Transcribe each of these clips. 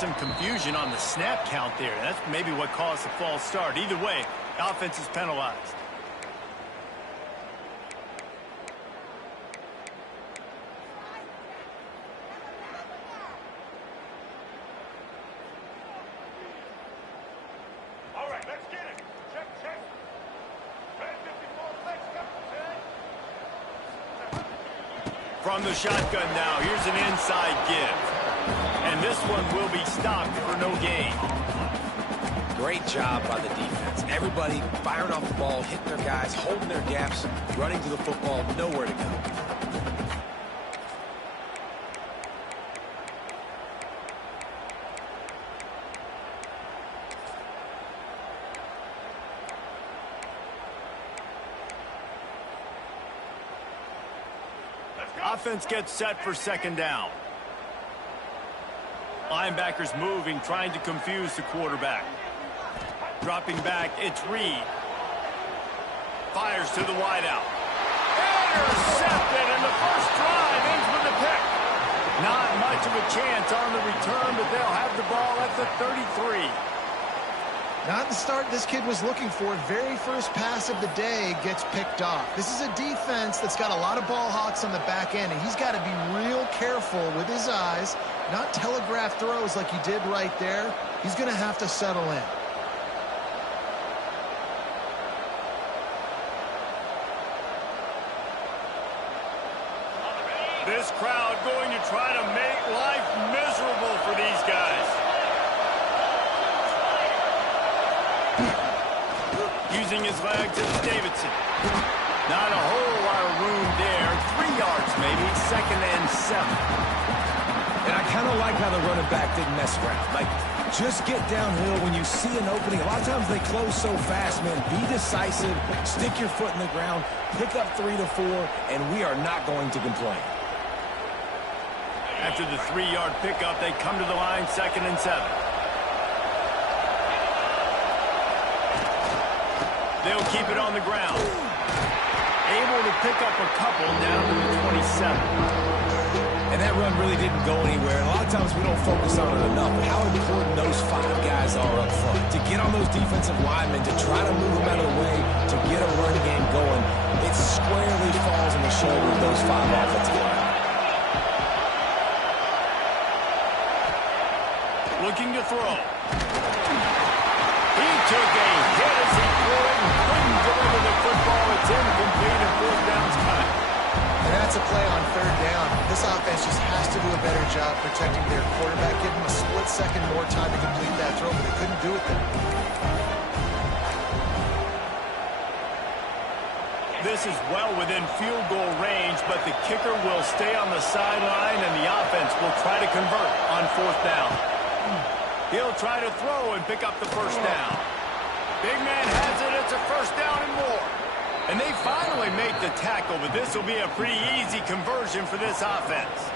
some confusion on the snap count there. That's maybe what caused the false start. Either way, offense is penalized. From the shotgun now, here's an inside give. And this one will be stopped for no gain. Great job by the defense. Everybody firing off the ball, hitting their guys, holding their gaps, running to the football, nowhere to go. Offense gets set for second down. Linebackers moving, trying to confuse the quarterback. Dropping back, it's Reed. Fires to the wideout. Intercepted, and the first drive ends with a pick. Not much of a chance on the return, but they'll have the ball at the 33. Not the start this kid was looking for. Very first pass of the day gets picked off. This is a defense that's got a lot of ball hawks on the back end, and he's got to be real careful with his eyes, not telegraph throws like he did right there. He's going to have to settle in. This crowd going to try to make life miserable for these guys. Using his legs, it's Davidson. Not a whole lot of room there. 3 yards maybe, 2nd and 7. And I kind of like how the running back didn't mess around. Like, just get downhill when you see an opening. A lot of times they close so fast, man. Be decisive, stick your foot in the ground, pick up 3 to 4, and we are not going to complain. After the 3-yard pickup, they come to the line, 2nd and 7. They'll keep it on the ground. Able to pick up a couple down to the 27. And that run really didn't go anywhere. And a lot of times we don't focus on it enough. But how important those 5 guys are up front. To get on those defensive linemen, to try to move them out of the way, to get a run game going. It squarely falls on the shoulder of those 5 offensive linemen. Looking to throw. He took a hit as he threw it and couldn't deliver the football. It's incomplete and 4th down's cut. And that's a play on 3rd down. This offense just has to do a better job protecting their quarterback. Give them a split second more time to complete that throw, but they couldn't do it there. This is well within field goal range, but the kicker will stay on the sideline, and the offense will try to convert on 4th down. He'll try to throw and pick up the 1st down. Big man has it. It's a 1st down and more. And they finally make the tackle, but this will be a pretty easy conversion for this offense.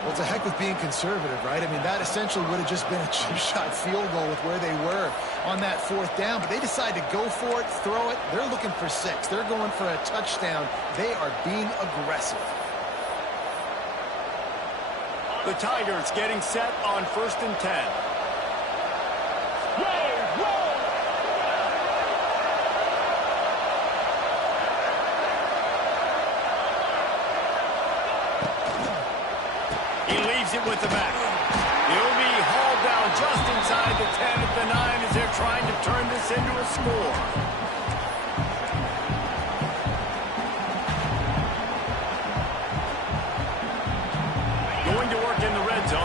Well, it's a heck with being conservative, right? I mean, that essentially would have just been a chip shot field goal with where they were on that 4th down. But they decide to go for it, throw it. They're looking for 6. They're going for a touchdown. They are being aggressive. The Tigers getting set on 1st and 10. He leaves it with the back. He'll be hauled down just inside the 10 at the 9 as they're trying to turn this into a score.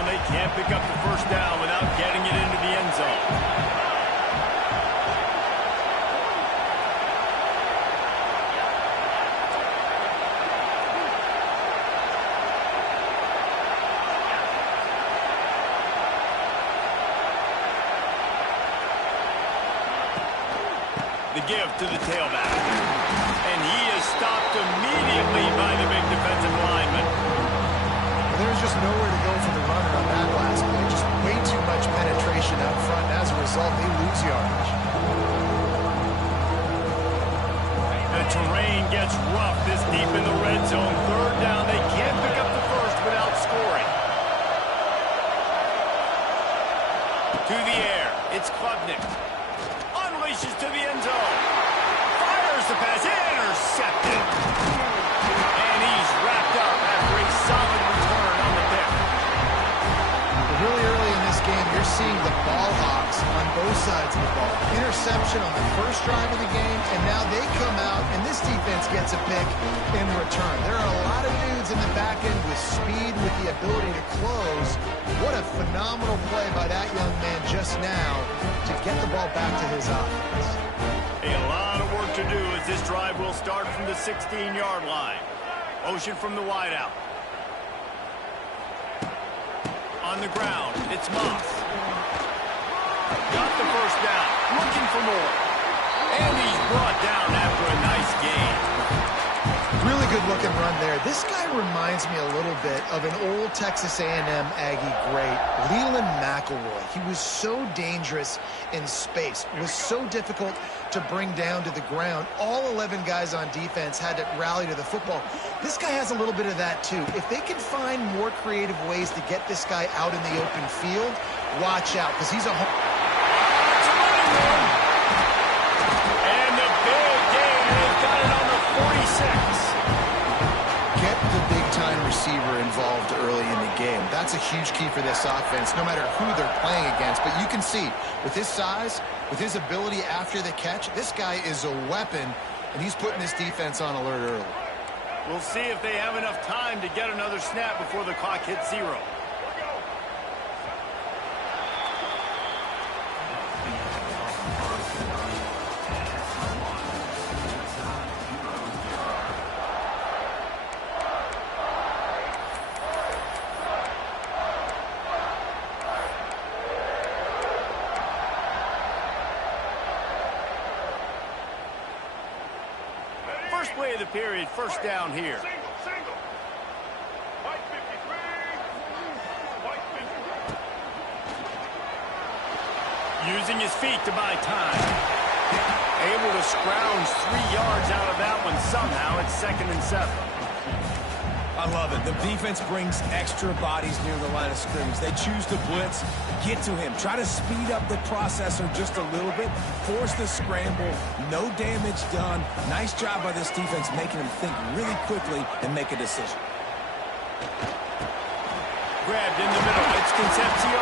They can't pick up the 1st down without getting it into the end zone. The give to the tailback. And he is stopped immediately by the big defensive lineman. There's just nowhere to go for the runner on that last play. Just way too much penetration out front. As a result, they lose yardage. The terrain gets rough this deep in the red zone. 3rd down. They can't pick up the 1st without scoring. To the air. It's Klubnik. Unleashes to the end zone. Fires the pass. Intercepted. And he's wrapped up after a solid return on the pick. Really early in this game, you're seeing the ball hawks on both sides of the ball. Interception on the first drive of the game, and now they come out, and this defense gets a pick in return. There are a lot of dudes in the back end with speed, with the ability to close. What a phenomenal play by that young man just now to get the ball back to his offense. A lot of work to do as this drive will start from the 16-yard line. Motion from the wideout. On the ground, it's Moss. Got the first down, looking for more. And he's brought down after a nice gain. Really good looking run there. This guy reminds me a little bit of an old Texas A&M Aggie great, Leland McElroy. He was so dangerous in space. It was so difficult to bring down to the ground. All 11 guys on defense had to rally to the football. This guy has a little bit of that too. If they can find more creative ways to get this guy out in the open field, watch out, because he's a and the big gain, and he's got it on the 46. Get the big-time receiver involved early in the game. That's a huge key for this offense, no matter who they're playing against. But you can see, with his size, with his ability after the catch, this guy is a weapon, and he's putting this defense on alert early. We'll see if they have enough time to get another snap before the clock hits 0. Play of the period, first down here. Single. White 53. White 50. Using his feet to buy time. Able to scrounge 3 yards out of that one somehow. It's 2nd and 7. I love it. The defense brings extra bodies near the line of scrimmage. They choose to blitz, get to him, try to speed up the processor just a little bit, force the scramble, no damage done. Nice job by this defense making him think really quickly and make a decision. Grabbed in the middle. It's Concepcion.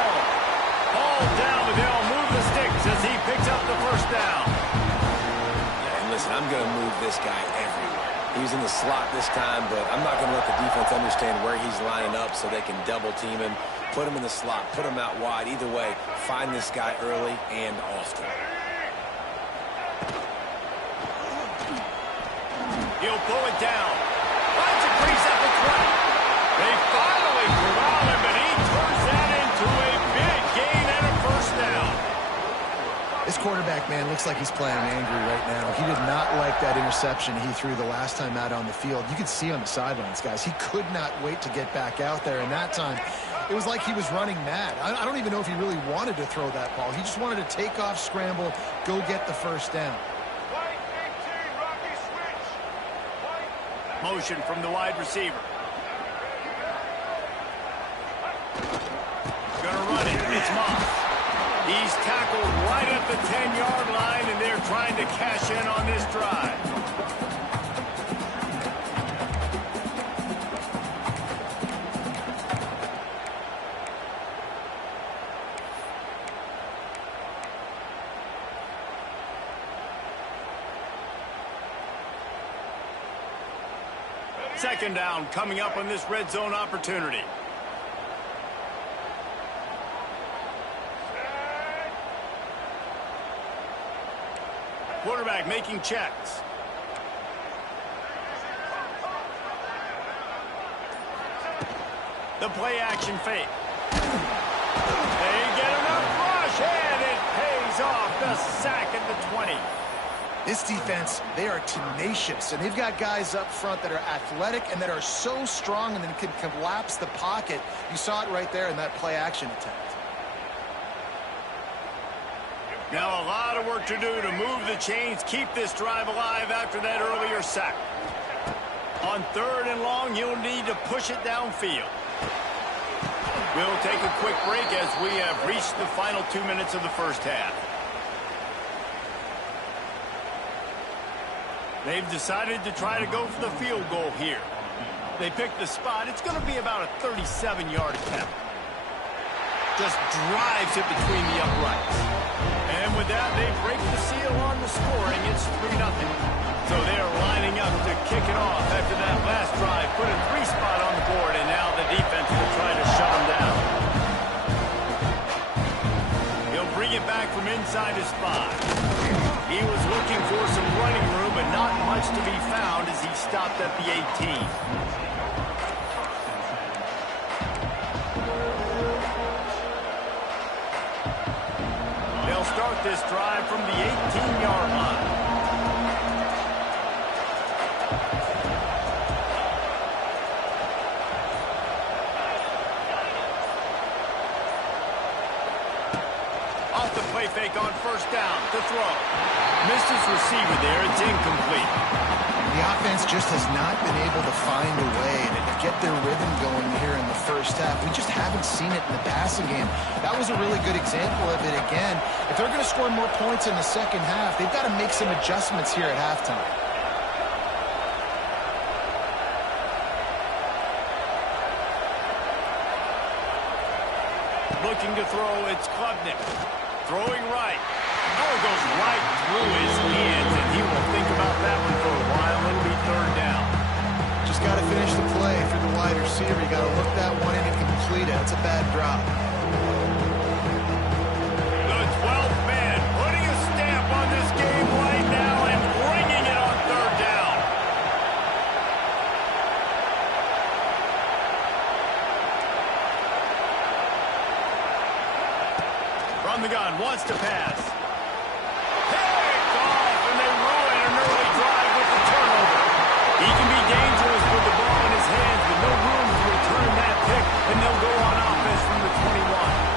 Ball down, but they'll move the sticks as he picks up the first down. Yeah, and listen, I'm going to move this guy everywhere. He's in the slot this time, but I'm not going to let the defense understand where he's lining up so they can double team him, put him in the slot, put him out wide. Either way, find this guy early and often. He'll pull it down. Finds a crease at the 20. They finally corral him, but he turns that into a big gain and a first down. This quarterback, man, looks like he's playing angry right now. He did not like that interception he threw the last time out on the field. You could see on the sidelines, guys. He could not wait to get back out there. And that time, it was like he was running mad. I don't even know if he really wanted to throw that ball. He just wanted to take off, scramble, go get the first down. White 18, Rocky switch. White. Motion from the wide receiver. Gonna run it. It's Moss. He's tackled right at the 10-yard line, and they're trying to cash in on this drive. Second down coming up on this red zone opportunity. Quarterback making checks. The play action fake. They get enough rush, and it pays off. The sack at the 20. This defense, they are tenacious, and they've got guys up front that are athletic and that are so strong and then can collapse the pocket. You saw it right there in that play action attempt. Now a lot of work to do to move the chains, keep this drive alive after that earlier sack. On 3rd and long, you'll need to push it downfield. We'll take a quick break as we have reached the final 2 minutes of the first half. They've decided to try to go for the field goal here. They picked the spot. It's going to be about a 37-yard attempt. Just drives it between the uprights. And with that, they break the seal on the scoring. It's 3-0. So they are lining up to kick it off after that last drive. Put a 3 spot on the board, and now the defense will try to shut them down. He'll bring it back from inside his 5. He was looking for some running room, but not much to be found as he stopped at the 18. They'll start this drive from the 18-yard line. Off the play fake on first down to throw. Missed his receiver there. It's incomplete. The offense just has not been able to find a way to get their rhythm going here in the first half. We just haven't seen it in the passing game. That was a really good example of it again. If they're going to score more points in the second half, they've got to make some adjustments here at halftime. Looking to throw, it's Klubnik. Throwing right. Oh, it goes right through his hands, and he will think about that one for a while. It'll be third down. Just got to finish the play through the wide receiver. You got to look that one in and complete it. That's a bad drop. The 12th man putting a stamp on this game right now and bringing it on third down. From the gun, wants to pass. Picked off, and they ruin an early drive with the turnover. He can be dangerous with the ball in his hands, but no room to return that pick, and they'll go on offense from the 21.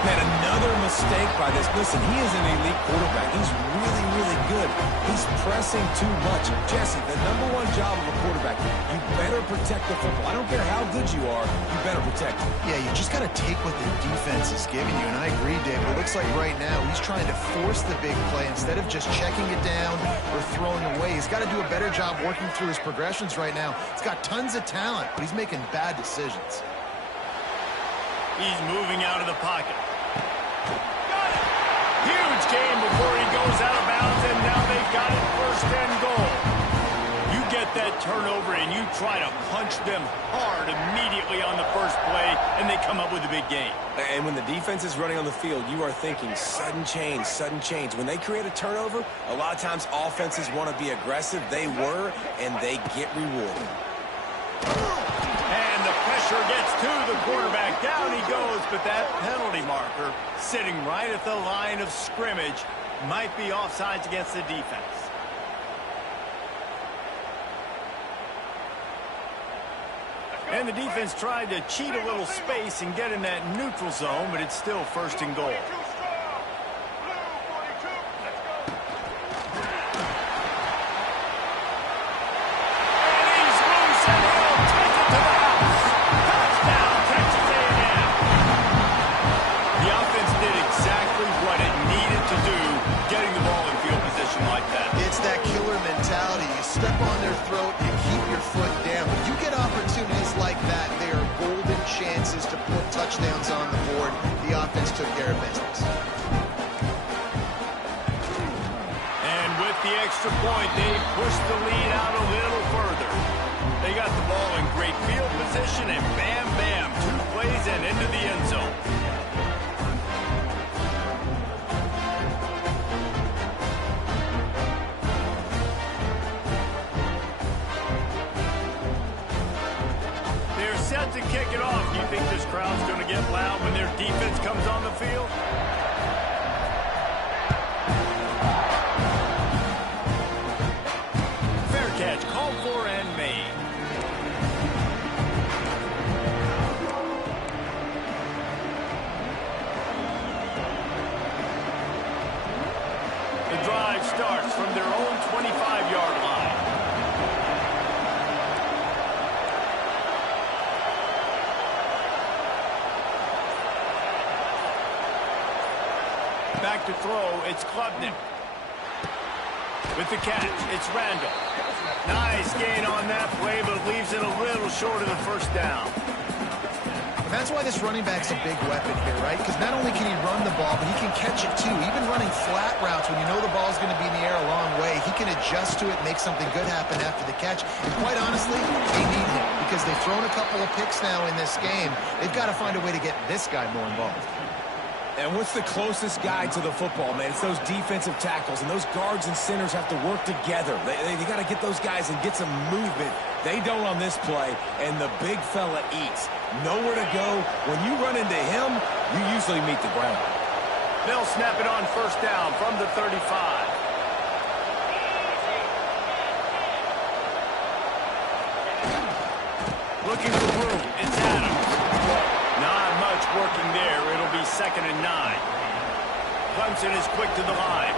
Man, another mistake by this. Listen, he is an elite quarterback. He's really, really good. He's pressing too much. Jesse, the #1 job of a quarterback, you better protect the football. I don't care how good you are, you better protect it. Yeah, you just got to take what the defense is giving you, and I agree, Dave. It looks like right now he's trying to force the big play instead of just checking it down or throwing away. He's got to do a better job working through his progressions right now. He's got tons of talent, but he's making bad decisions. He's moving out of the pocket. Got it! Huge game before he goes out of bounds, and now they've got it first and goal. You get that turnover, and you try to punch them hard immediately on the first play, and they come up with a big game. And when the defense is running on the field, you are thinking sudden change, sudden change. When they create a turnover, a lot of times offenses want to be aggressive. They were, and they get rewarded. And the pressure gets to the quarterback. Down he goes, but that penalty marker sitting right at the line of scrimmage might be offsides against the defense. And the defense tried to cheat a little space and get in that neutral zone, but it's still first and goal. Too strong. Blue 42. Let's go. And he's loose, and he'll take it to the house. Touchdown, Texas A&M. The offense did exactly what it needed to do, getting the ball in field position like that. It's that killer mentality. You step on their throat, you keep your foot down. When you get opportunities like that, they are golden chances to put touchdowns on the board. The offense took care of business. And with the extra point, they pushed the lead out a little further. They got the ball in great field position, and bam, bam, 2 plays and into the end zone. They're set to kick it off. Do you think this crowd's going to get loud when their defense comes on the field? Fair catch, called for and made. The drive starts from their own 25-yard line. Back to throw, it's Klubnik. With the catch, it's Randall. Nice gain on that play, but leaves it a little short of the first down. And that's why this running back's a big weapon here, right? Because not only can he run the ball, but he can catch it too. Even running flat routes when you know the ball's going to be in the air a long way, he can adjust to it and make something good happen after the catch. And quite honestly, they need him because they've thrown a couple of picks now in this game. They've got to find a way to get this guy more involved. And what's the closest guy to the football, man? It's those defensive tackles, and those guards and centers have to work together. They got to get those guys and get some movement. They don't on this play, and the big fella eats. Nowhere to go. When you run into him, you usually meet the ground. They'll snap it on first down from the 35. Looking for room. It's Adams. Not much working there. It'll be 2nd and 9. Clemson is quick to the line.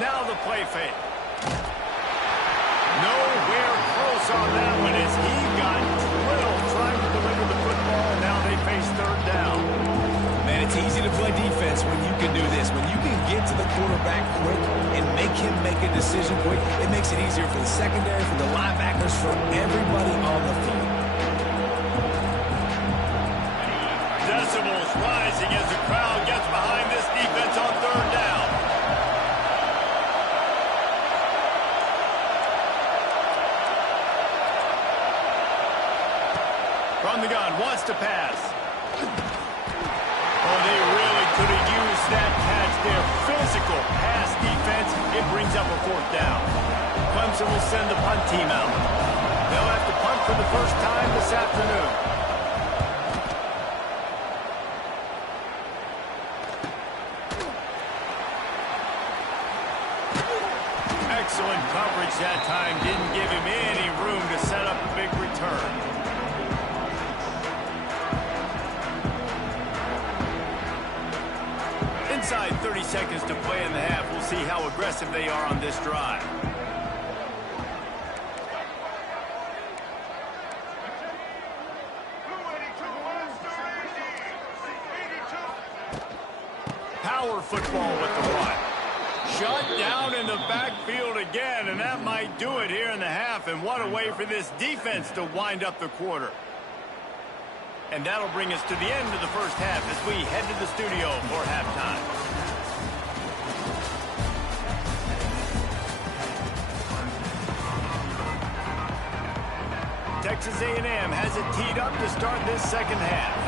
Now the play fake. Nowhere close on that one as he got drilled trying to deliver the football, and now they face 3rd down. Man, it's easy to play defense when you can do this. When you can get to the quarterback quick and make him make a decision quick, it makes it easier for the secondary, for the linebackers, for everybody on the field. Decibels rising as the crowd gets behind this defense on 3rd down. From the gun, wants to pass. Oh, they really could have used that catch there. Physical pass defense. It brings up a 4th down. Clemson will send the punt team out. They'll have to punt for the first time this afternoon. Excellent coverage that time. Didn't give him any room to set up a big return. Inside 30 seconds to play in the half. We'll see how aggressive they are on this drive. Power football with the run. Shut down in the backfield again, and that might do it here in the half. And what a way for this defense to wind up the quarter. And that'll bring us to the end of the first half as we head to the studio for halftime. Texas A&M has it teed up to start this second half.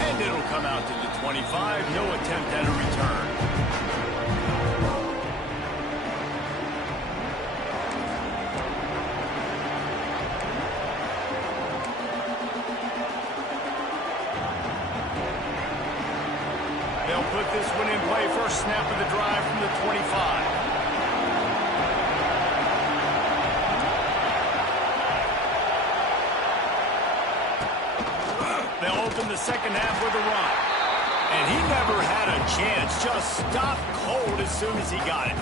And it'll come out to the 25. No attempt at a return. They'll put this one in play. First snap of the drive from the 25. They'll open the second half with a run. And he never had a chance. Just stopped cold as soon as he got it.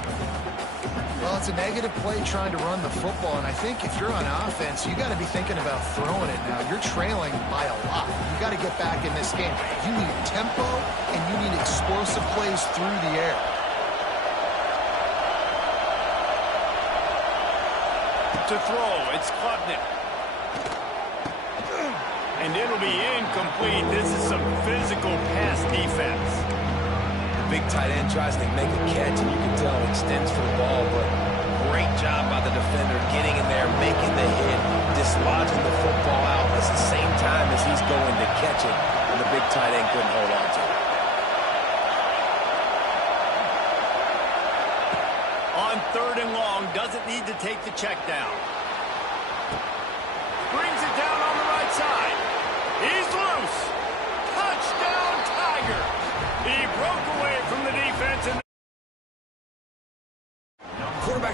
Well, it's a negative play trying to run the football, and I think if you're on offense, you got to be thinking about throwing it now. You're trailing by a lot. You got to get back in this game. You need tempo, and you need explosive plays through the air. To throw, it's Klubnik. And it'll be incomplete. This is some physical pass defense. Big tight end tries to make a catch, and you can tell he extends for the ball, but great job by the defender getting in there, making the hit, dislodging the football out at the same time as he's going to catch it, and the big tight end couldn't hold on to it. On 3rd and long, doesn't need to take the check down. Brings it down on the right side. He's loose. Touchdown, Tiger. He broke away from the defense. And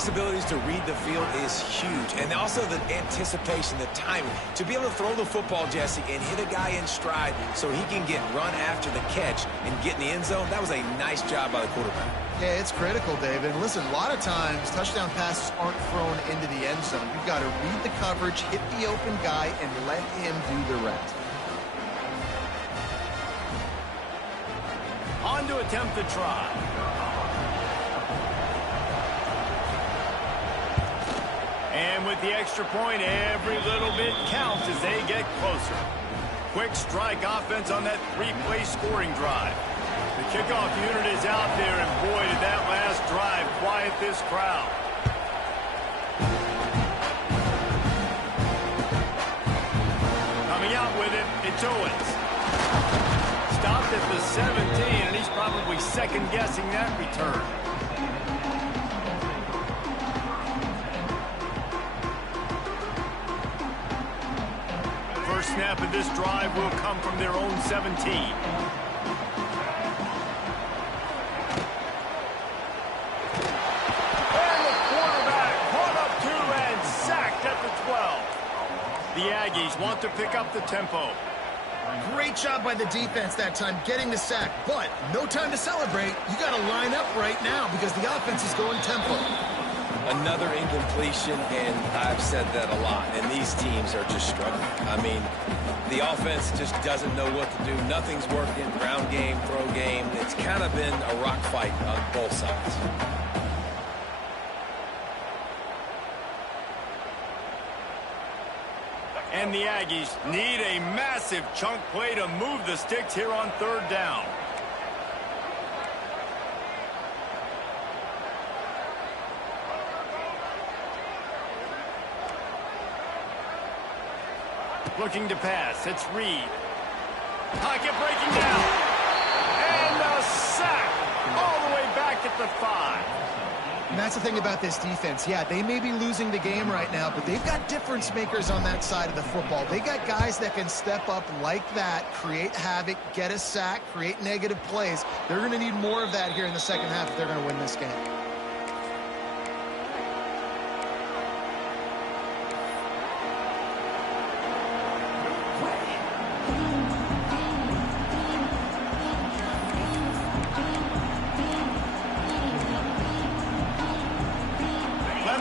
quarterback's abilities to read the field is huge. And also the anticipation, the timing. To be able to throw the football, Jesse, and hit a guy in stride so he can get run after the catch and get in the end zone, that was a nice job by the quarterback. Yeah, it's critical, David. And listen, a lot of times touchdown passes aren't thrown into the end zone. You've got to read the coverage, hit the open guy, and let him do the rest. On to attempt the try. And with the extra point, every little bit counts as they get closer. Quick strike offense on that three-play scoring drive. The kickoff unit is out there, and boy, did that last drive quiet this crowd. Coming out with it, it's Owens. Stopped at the 17, and he's probably second-guessing that return. First snap of this drive will come from their own 17. The Aggies want to pick up the tempo. Great job by the defense that time getting the sack, but no time to celebrate. You got to line up right now because the offense is going tempo. Another incompletion, and I've said that a lot, and these teams are just struggling. I mean, the offense just doesn't know what to do. Nothing's working. Ground game, throw game. It's kind of been a rock fight on both sides. And the Aggies need a massive chunk play to move the sticks here on third down. Looking to pass. It's Reed. Pocket breaking down. And a sack all the way back at the 5. And that's the thing about this defense. Yeah, they may be losing the game right now, but they've got difference makers on that side of the football. They got guys that can step up like that, create havoc, get a sack, create negative plays. They're going to need more of that here in the second half if they're going to win this game.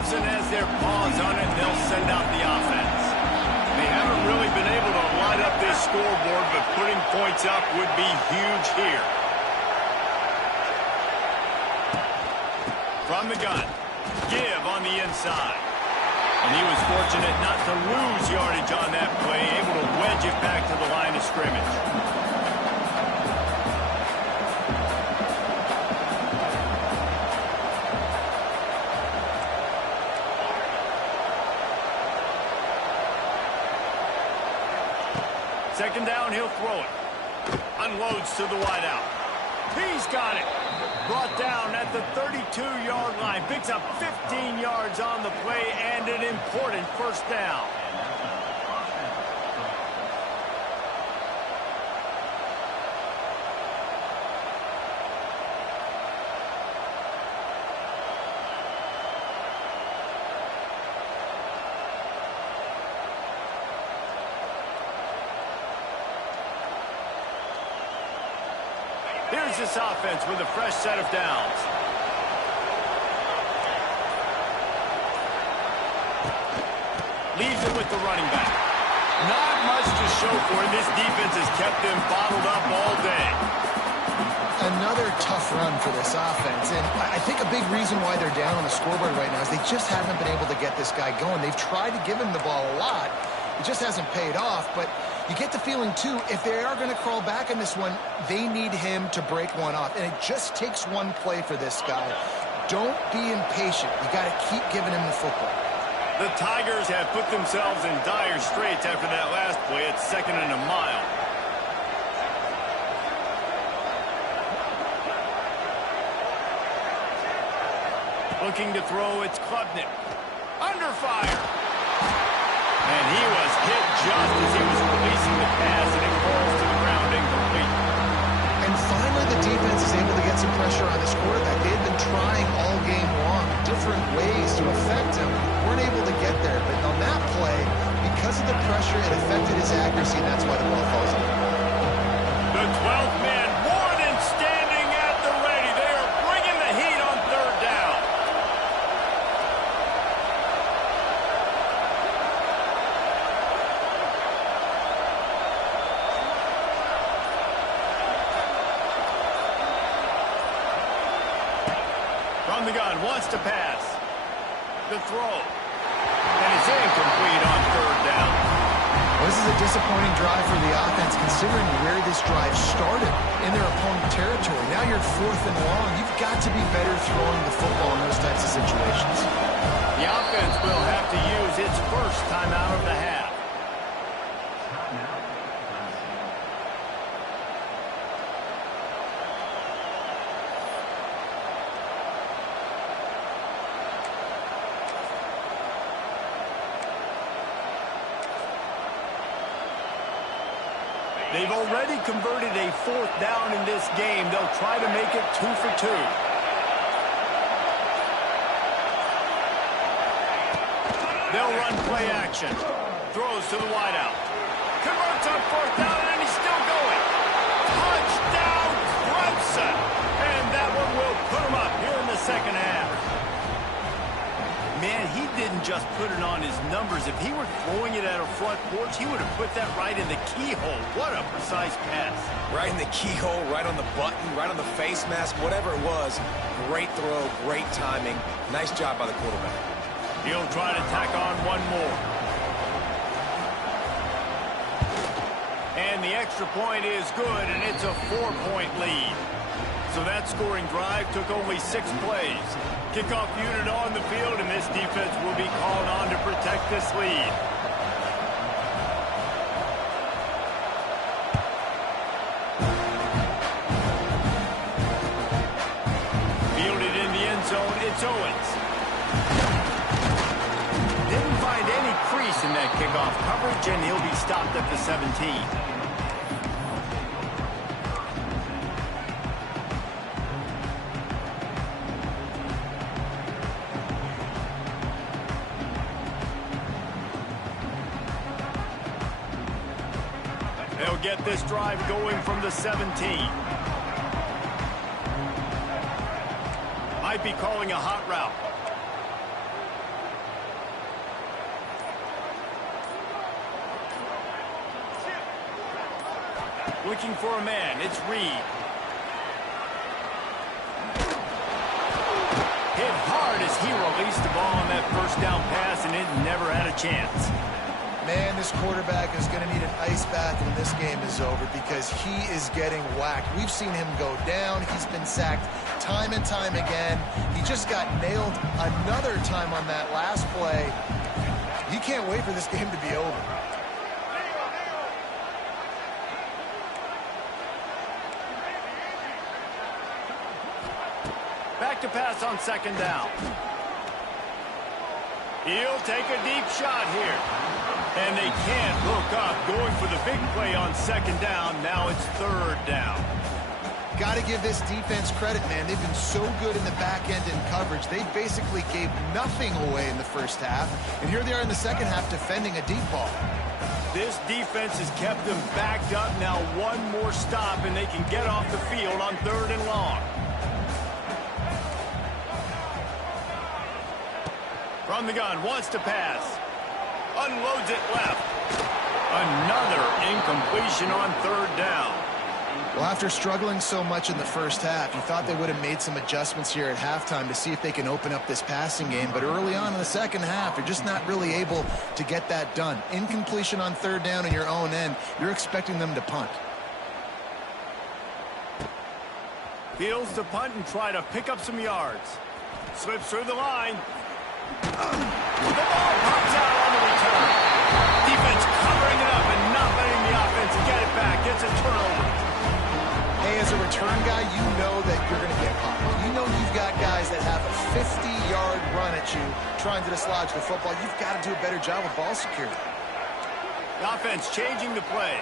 Has their paws on it, and they'll send out the offense. They haven't really been able to light up this scoreboard, but putting points up would be huge here. From the gun, give on the inside. And he was fortunate not to lose yardage on that play, able to wedge it back to the line of scrimmage. Second down, he'll throw it. Unloads to the wideout. He's got it. Brought down at the 32-yard line. Picks up 15 yards on the play and an important first down. Here's this offense with a fresh set of downs. Leaves it with the running back. Not much to show for it. This defense has kept them bottled up all day. Another tough run for this offense, and I think a big reason why they're down on the scoreboard right now is they just haven't been able to get this guy going. They've tried to give him the ball a lot. It just hasn't paid off, but you get the feeling, too, if they are going to crawl back in this one, they need him to break one off. And it just takes one play for this guy. Don't be impatient. You got to keep giving him the football. The Tigers have put themselves in dire straits after that last play at 2nd and a mile. Looking to throw, it's Klubnik. Under fire. And he was hit just as he was releasing the pass, and it falls to the ground incomplete. And finally, Hopefully the defense is able to get some pressure on this quarterback. They've been trying all game long different ways to affect him. Weren't able to get there, but on that play, because of the pressure, it affected his accuracy, and that's why the ball falls in. The 12th man, more than standing at the ready. They are bringing the heat on third down. From the gun, wants to pass. The throw. And it's incomplete on third down. Well, this is a disappointing drive for the offense, considering where this drive started in their opponent territory. Now you're 4th and long. You've got to be better throwing the football in those types of situations. The offense will have to use its first timeout of the half. They've already converted a 4th down in this game. They'll try to make it 2 for 2. They'll run play action. Throws to the wideout. Converts on 4th down, and he's still going. Touchdown, Clemson. And that one will put him up here in the second half. Man, he didn't just put it on his numbers. If he were throwing it at a front porch, he would have put that right in the keyhole. What a precise pass. Right in the keyhole, right on the button, right on the face mask, whatever it was. Great throw, great timing. Nice job by the quarterback. He'll try to tack on one more. And the extra point is good, and it's a 4-point lead. So that scoring drive took only 6 plays. Kickoff unit on the field, and this defense will be called on to protect this lead. Fielded in the end zone, it's Owens. Didn't find any crease in that kickoff coverage, and he'll be stopped at the 17. They'll get this drive going from the 17. Might be calling a hot route. Looking for a man. It's Reed. Hit hard as he released the ball on that first down pass, and it never had a chance. Man, this quarterback is going to need an ice bath when this game is over because he is getting whacked. We've seen him go down. He's been sacked time and time again. He just got nailed another time on that last play. He can't wait for this game to be over. Back to pass on second down. He'll take a deep shot here. And they can't hook up. Going for the big play on second down. Now it's third down. Got to give this defense credit, man. They've been so good in the back end in coverage. They basically gave nothing away in the first half. And here they are in the second half defending a deep ball. This defense has kept them backed up. Now one more stop, and they can get off the field on third and long. From the gun, wants to pass. Unloads it left. Another incompletion on third down. Well, after struggling so much in the first half, you thought they would have made some adjustments here at halftime to see if they can open up this passing game. But early on in the second half, you're just not really able to get that done. Incompletion on third down in your own end. You're expecting them to punt. Fields the punt and try to pick up some yards. Slips through the line. The ball pops out on the return. Defense covering it up and not letting the offense get it back. Gets a turnover. Hey, as a return guy, you know that you're going to get caught. You know you've got guys that have a 50-yard run at you trying to dislodge the football. You've got to do a better job of ball security. The offense changing the play.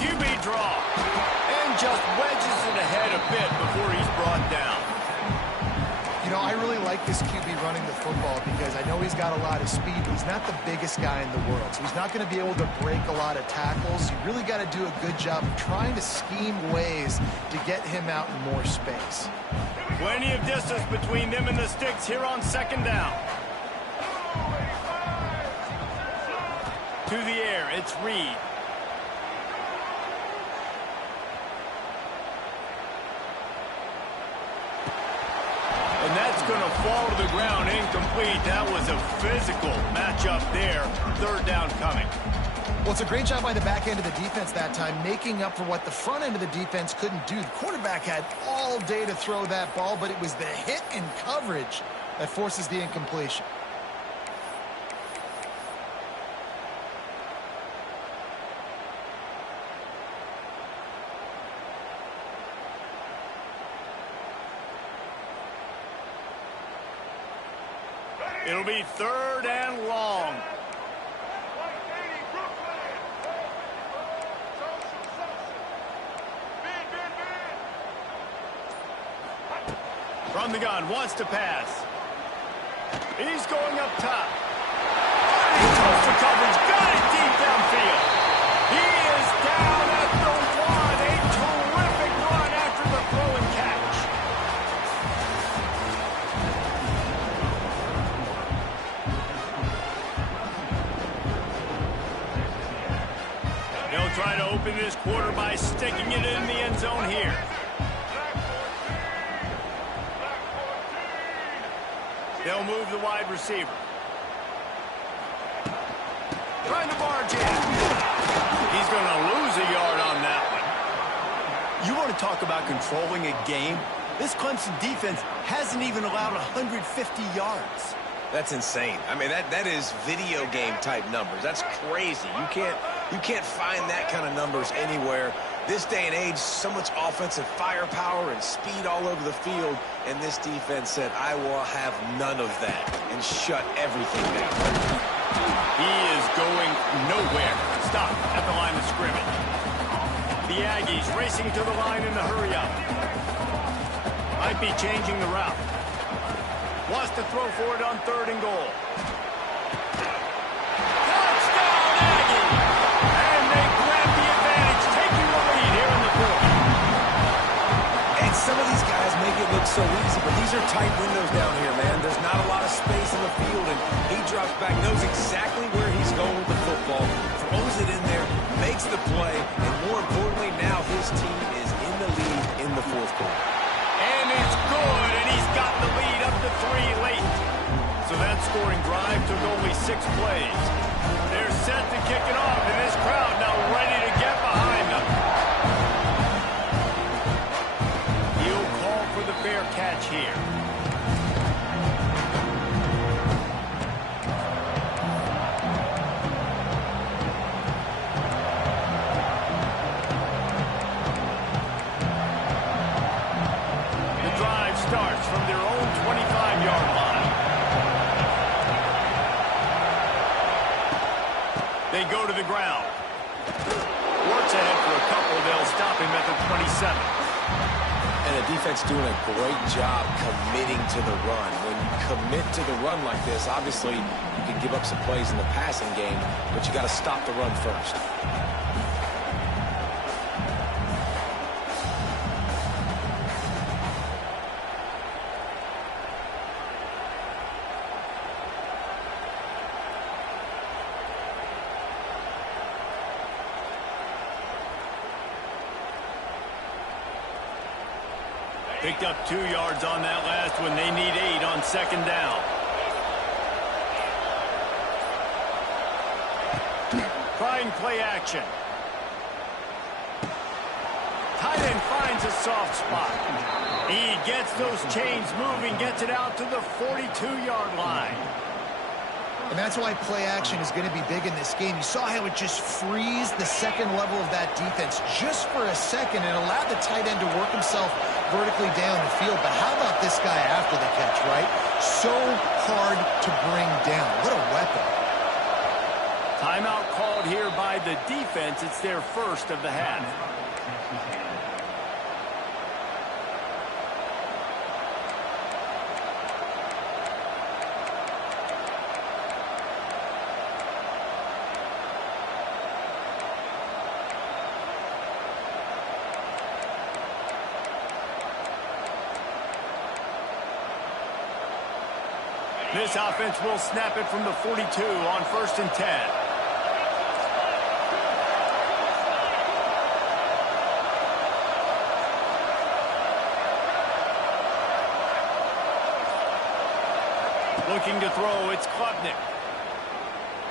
QB draw. And just wedges it ahead a bit before he's brought down. You know, I really like this QB running the football because I know he's got a lot of speed, but he's not the biggest guy in the world. So he's not going to be able to break a lot of tackles. You really got to do a good job of trying to scheme ways to get him out in more space. Plenty of distance between them and the sticks here on second down. To the air, it's Reed. And that's going to fall to the ground incomplete. That was a physical matchup there. Third down coming. Well, it's a great job by the back end of the defense that time, making up for what the front end of the defense couldn't do. The quarterback had all day to throw that ball, but it was the hit and coverage that forces the incompletion. It'll be third and long. From the gun, wants to pass. He's going up top. He throws the coverage, got it deep downfield. He is down at the one. A terrific run after the throw and catch. They'll try to open this quarter by sticking it in the end zone here. They'll move the wide receiver. Trying to barge in. He's going to lose a yard on that one. You want to talk about controlling a game? This Clemson defense hasn't even allowed 150 yards. That's insane. I mean, that is video game type numbers. That's crazy. You can't find that kind of numbers anywhere. This day and age, so much offensive firepower and speed all over the field, and this defense said, I will have none of that, and shut everything down. He is going nowhere. Stop at the line of scrimmage. The Aggies racing to the line in the hurry-up. Might be changing the route. Wants to throw for it on third and goal. Touchdown, Aggie! And they grab the advantage, taking the lead here in the fourth. And some of these guys make it look so easy, but these are tight windows down here, man. There's not a lot of space in the field, and he drops back, knows exactly where he's going with the football, throws it in there, makes the play, and more importantly, now his team is in the lead in the fourth quarter. And it's good, and he's got the lead up to 3 late. So that scoring drive took only 6 plays. They're set to kick it off, and this crowd now ready to get behind them. He'll call for the fair catch here. Starts from their own 25-yard line. They go to the ground. Works ahead for a couple. They'll stop him at the 27. And the defense doing a great job committing to the run. When you commit to the run like this, obviously you can give up some plays in the passing game, but you got to stop the run first. Picked up 2 yards on that last one. They need 8 on second down. Trying play action. Tight end finds a soft spot. He gets those chains moving, gets it out to the 42-yard line. And that's why play action is going to be big in this game. You saw how it just frees the second level of that defense just for a second and allowed the tight end to work himself vertically down the field. But how about this guy after the catch, right? So hard to bring down. What a weapon. Timeout called here by the defense. It's their first of the half. This offense will snap it from the 42 on 1st and 10. Looking to throw, it's Klubnik.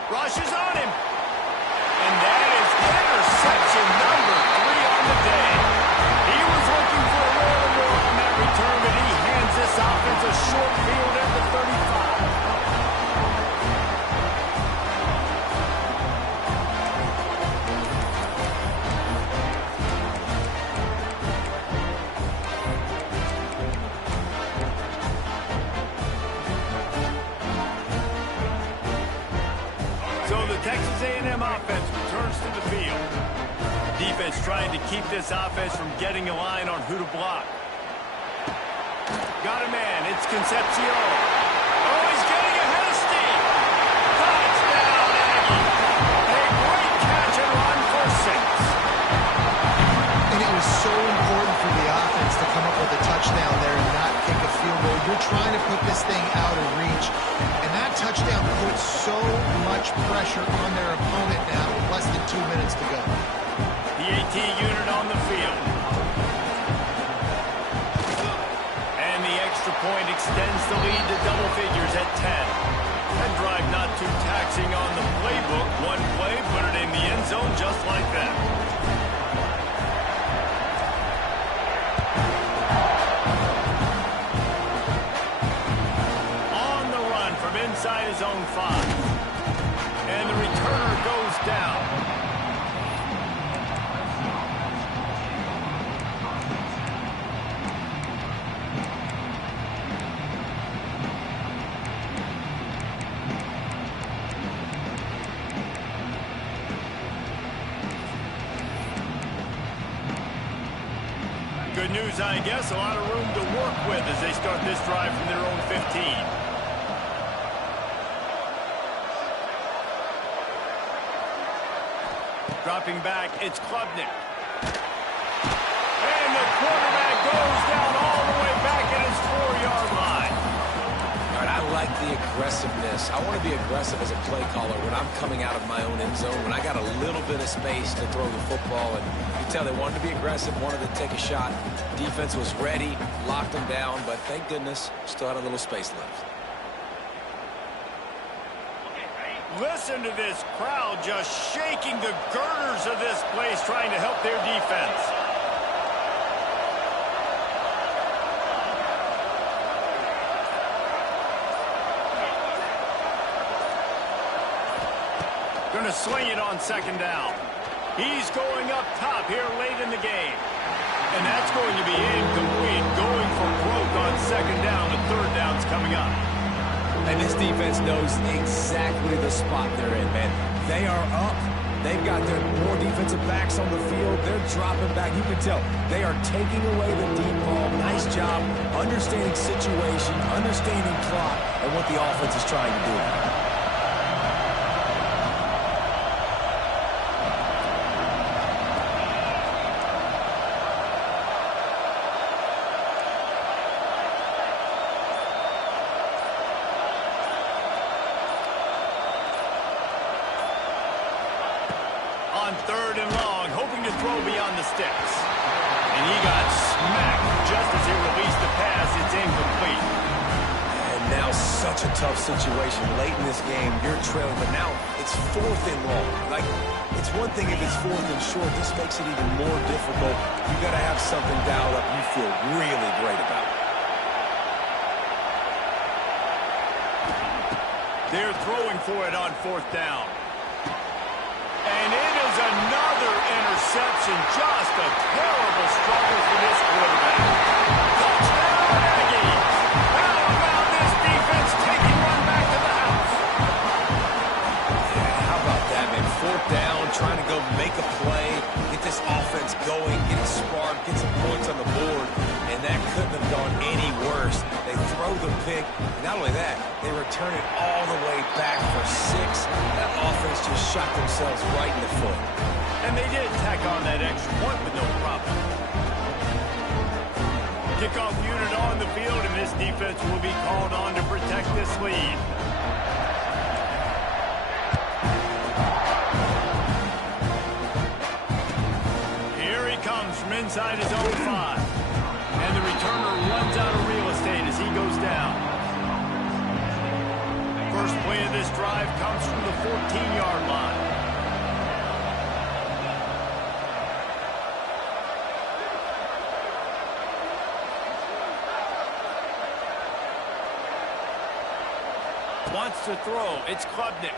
Rushes on him. And that is interception number 3 on the day. He was looking for a little more on that return, but he hands this offense a short field at the 35. So the Texas A&M offense returns to the field. Defense trying to keep this offense from getting a line on who to block. Got a man. It's Concepcion. Oh, he's getting ahead of steam. Touchdown, Aggie. A great catch and run for 6. And it was so important for the offense to come up with a touchdown there and not kick a field goal. You're trying to put this thing out of reach. And that touchdown puts so much pressure on their opponent now with less than 2 minutes to go. The AT unit on the field. And the extra point extends the lead to double figures at 10. That drive not too taxing on the playbook. One play, put it in the end zone just like that. On the run from inside his own 5. And the returner goes down. Good news, I guess. A lot of room to work with as they start this drive from their own 15. Dropping back, it's Klubnik. And the quarterback goes down all the way back at his 4-yard line. All right, I like the aggressiveness. I want to be aggressive as a play caller when I'm coming out of my own end zone, when I got a little bit of space to throw the football. And you can tell they wanted to be aggressive, wanted to take a shot. Defense was ready, locked them down, but thank goodness, still had a little space left. Listen to this crowd just shaking the girders of this place, trying to help their defense. Going to swing it on 2nd down. He's going up top here late in the game. And that's going to be incomplete. Going for broke on 2nd down. The 3rd down's coming up. And this defense knows exactly the spot they're in, man. They are up. They've got their more defensive backs on the field. They're dropping back. You can tell they are taking away the deep ball. Nice job understanding situation, understanding clock, and what the offense is trying to do. On 3rd and long, hoping to throw beyond the sticks. And he got smacked just as he released the pass. It's incomplete. And now such a tough situation. Late in this game, you're trailing, but now it's 4th and long. Like, it's one thing if it's 4th and short. This makes it even more difficult. You got to have something dialed up you feel really great about. They're throwing for it on 4th down. And it is another interception. Just a terrible struggle for this quarterback. Touchdown, Aggies. How about this defense taking one back to the house? Yeah, how about that, good pick. Not only that, they return it all the way back for 6. That offense just shot themselves right in the foot. And they did tack on that extra point with no problem. Kickoff unit on the field, and this defense will be called on to protect this lead. Here he comes from inside his own 5. And the returner runs out of real estate as he goes down. First play of this drive comes from the 14-yard line. Wants to throw. It's Klubnik.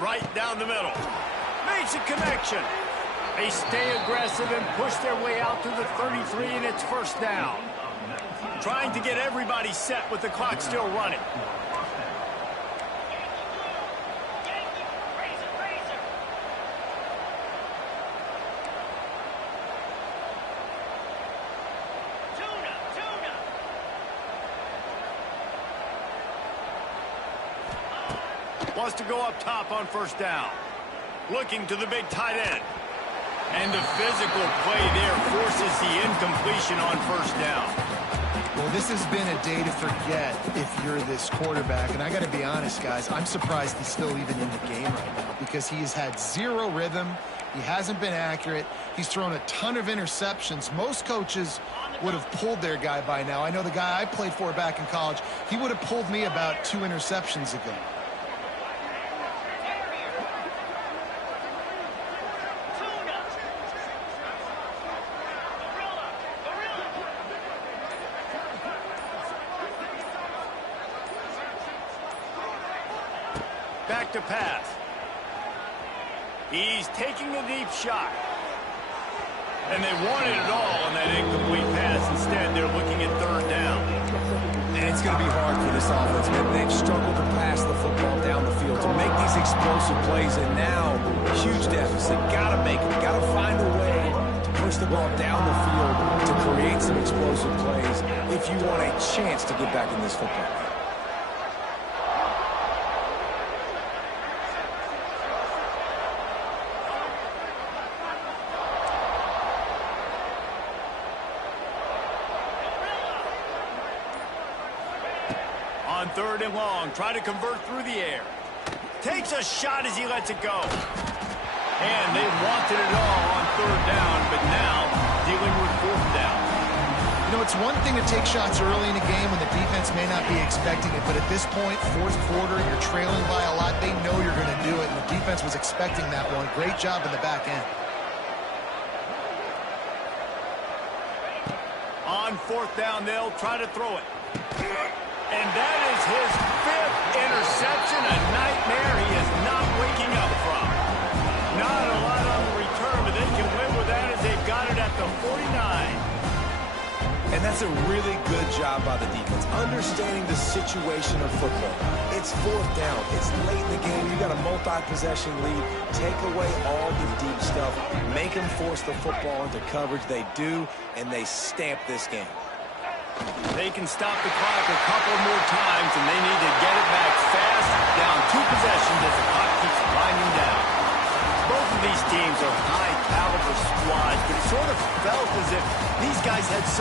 Right down the middle. Makes a connection. They stay aggressive and push their way out to the 33, and it's first down. Trying to get everybody set with the clock still running. Wants to go up top on first down. Looking to the big tight end. And the physical play there forces the incompletion on first down. Well, this has been a day to forget if you're this quarterback. And I got to be honest, guys, I'm surprised he's still even in the game right now because he has had zero rhythm. He hasn't been accurate. He's thrown a ton of interceptions. Most coaches would have pulled their guy by now. I know the guy I played for back in college, he would have pulled me about 2 interceptions ago. Back to pass. He's taking a deep shot. And they wanted it all on that incomplete pass. Instead, they're looking at third down. And it's going to be hard for this offense, man. They've struggled to pass the football down the field, to make these explosive plays, and now, huge deficit. Got to make it. Got to find a way to push the ball down the field to create some explosive plays if you want a chance to get back in this football game. On third and long, try to convert through the air. Takes a shot as he lets it go. And they wanted it all on third down, but now dealing with fourth down. You know, it's one thing to take shots early in a game when the defense may not be expecting it, but at this point, fourth quarter, you're trailing by a lot. They know you're going to do it, and the defense was expecting that one. Great job in the back end. On fourth down, they'll try to throw it. And that is his 5th interception, a nightmare he is not waking up from. Not a lot on the return, but they can live with that as they've got it at the 49. And that's a really good job by the defense, understanding the situation of football. It's fourth down. It's late in the game. You got a multi-possession lead. Take away all the deep stuff. Make them force the football into coverage. They do, and they stamp this game. They can stop the clock a couple more times, and they need to get it back fast, down 2 possessions as the clock keeps winding down. Both of these teams are high-caliber squads, but it sort of felt as if these guys had some